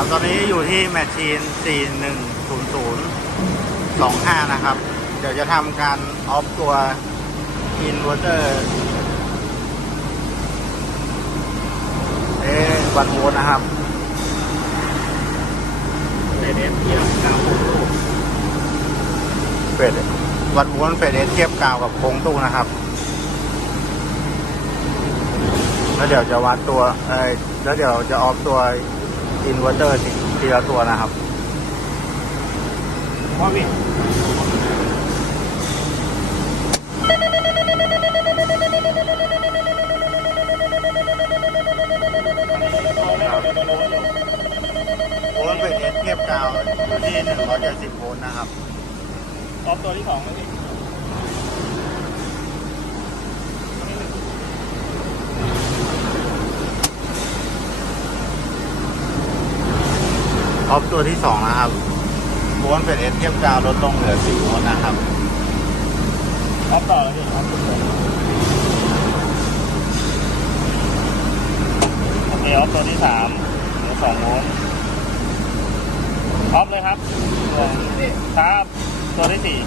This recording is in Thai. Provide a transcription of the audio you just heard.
ครับ ตอนนี้อยู่ที่แมชชีน 410025 นะครับ เดี๋ยวจะทำการออฟตัวอินเวอร์เตอร์เอ๊ะวันโวนะครับเดนเทียบกาวปูรูปเฟดวัดโวลต์เฟดเอสเทียบกาวกับโค้งตู้นะครับ แล้วเดี๋ยวจะวัดตัวเอ้แล้วเดี๋ยวจะออฟตัว อินเวอร์เตอร์ทีทีละตัวนะครับว่าวิ่งโวลต์เฟดเอสเทียบกาวอยู่ที่170โวลต์นะครับออฟตัวที่สองเลยพี่ ออฟตัวที่สองนะครับโวนเป็นเอสเทียบกาวลดลงเหลือ4โวนนะครับออฟต่อเลยครับโอเคออฟตัวที่สามเหลือสองโวลต์ออฟเลยครับครับตัวที่สี่